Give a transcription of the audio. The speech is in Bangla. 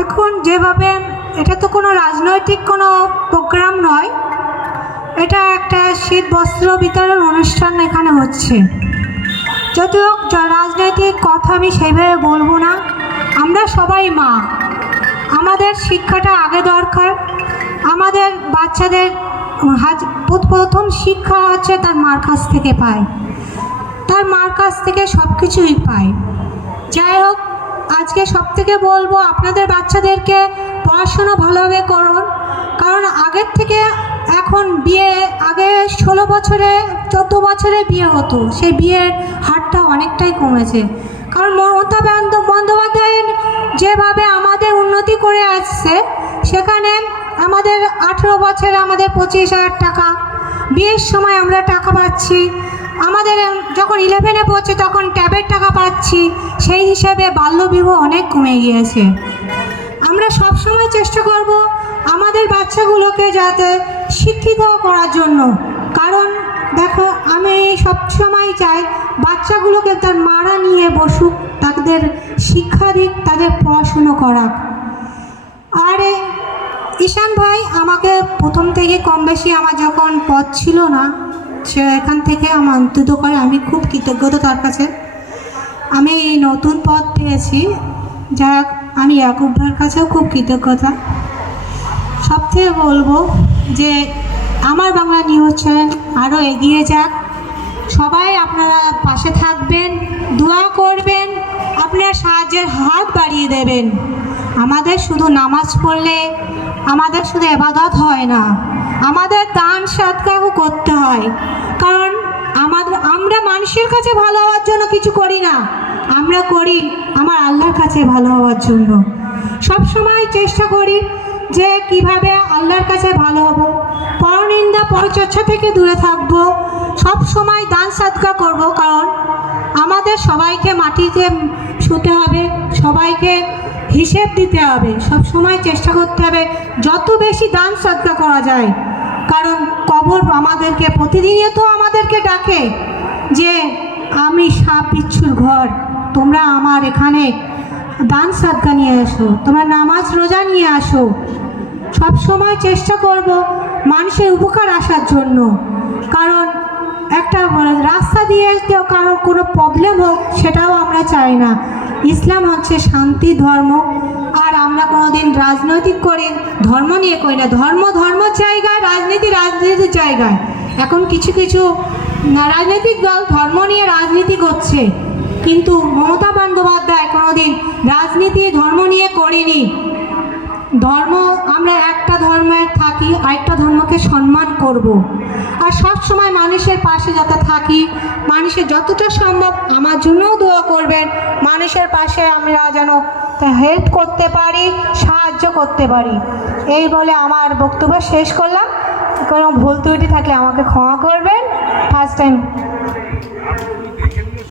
দেখুন যেভাবে, এটা তো কোনো রাজনৈতিক কোনো প্রোগ্রাম নয়, এটা একটা শীত বস্ত্র বিতরণ অনুষ্ঠান এখানে হচ্ছে। যদিও রাজনৈতিক কথা আমি সেইভাবে বলবো না। আমরা সবাই মা, আমাদের শিক্ষাটা আগে দরকার। আমাদের বাচ্চাদের প্রথম শিক্ষা হচ্ছে তার মার কাছ থেকে পায়, তার মার কাছ থেকে সব কিছুই পায়। যাই হোক, আজকে সব থেকে বলবো আপনাদের বাচ্চাদেরকে পড়াশোনা ভালোভাবে করুন, কারণ আগের থেকে এখন বিয়ে, আগে 16 বছরে 14 বছরে বিয়ে হতো, সেই বিয়ের হারটা অনেকটাই কমেছে। কারণ মমতা বন্দ্যোপাধ্যায় যেভাবে আমাদের উন্নতি করে আসছে, সেখানে আমাদের 18 বছরে আমাদের 25,000 টাকা, বিয়ের সময় আমরা টাকা পাচ্ছি, আমাদের যখন 11-এ পড়ছে তখন ট্যাবের টাকা পাচ্ছি। সেই হিসেবে বাল্যবিবাহ অনেক কমে গিয়েছে। আমরা সবসময় চেষ্টা করব আমাদের বাচ্চাগুলোকে যাতে শিক্ষিত করার জন্য, কারণ দেখো আমি সবসময় চাই বাচ্চাগুলোকে তার মারা নিয়ে বসুক, তাদের শিক্ষা দিক, তাদের পড়াশুনো করাক। আর ঈশান ভাই আমাকে প্রথম থেকে কম বেশি, আমার যখন পথ ছিল না, সে এখান থেকে আমার অন্তত করে আমি খুব কৃতজ্ঞতা তার কাছে। আমি এই নতুন পথ পেয়েছি, যাক আমি ইয়াকুব ভাইয়ের কাছেও খুব কৃতজ্ঞতা। সবথেকে বলবো যে আমার বাংলা নিউজ চ্যানেল আরও এগিয়ে যাক, সবাই আপনারা পাশে থাকবেন, দোয়া করবেন, আপনারা সাহায্যের হাত বাড়িয়ে দেবেন। আমাদের শুধু নামাজ পড়লে, আমাদের শুধু ইবাদত হয় না, আমাদের দান সদকাও করতে হয়। কারণ আমরা মানুষের কাছে ভালো হওয়ার জন্য কিছু করি না, আমরা করি আমার আল্লাহর কাছে ভালো হওয়ার জন্য। সব সময় চেষ্টা করি যে কিভাবে আল্লাহর কাছে ভালো হব, পরনিন্দা পরচর্চা থেকে দূরে থাকব, সব সময় দান সদকা করব। কারণ আমাদের সবাইকে মাটিতে শুতে হবে, সবাইকে হিসেব দিতে হবে, সব সময় চেষ্টা করতে হবে যত বেশি দান সদকা করা যায়। কারণ কবর আমাদেরকে প্রতিদিনই তো আমাদেরকে ডাকে যে আমি সাপ বিচ্ছুর ঘর, তোমরা আমার এখানে দান সদকা নিয়ে আসো, তোমরা নামাজ রোজা নিয়ে আসো। সব সময় চেষ্টা করব মানুষের উপকার আসার জন্য, কারণ একটা রাস্তা দিয়ে কেউ কারোর কোনো প্রবলেম হোক সেটাও আমরা চাই না। ইসলাম হচ্ছে শান্তি ধর্ম, আর আমরা কোনোদিন রাজনৈতিক করে ধর্ম নিয়ে করি না। ধর্ম ধর্মের জায়গায়, রাজনীতি রাজনীতির জায়গায়। এখন কিছু কিছু রাজনৈতিক দল ধর্ম নিয়ে রাজনীতি করছে, কিন্তু মমতা বন্দ্যোপাধ্যায় কোনোদিন রাজনীতি ধর্ম নিয়ে করেনি। ধর্ম, আমরা একটা ধর্মের থাকি, আরেকটা ধর্মকে সম্মান করব। আর সব সময় মানুষের পাশে যাতে থাকি, মানুষের যতটা সম্ভব আমার জন্যও দোয়া করবেন, মানুষের পাশে আমরা যেন হেল্প করতে পারি, সাহায্য করতে পারি। এই বলে আমার বক্তব্য শেষ করলাম। কোনো ভুল ত্রুটি থাকলে আমাকে ক্ষমা করবেন। First time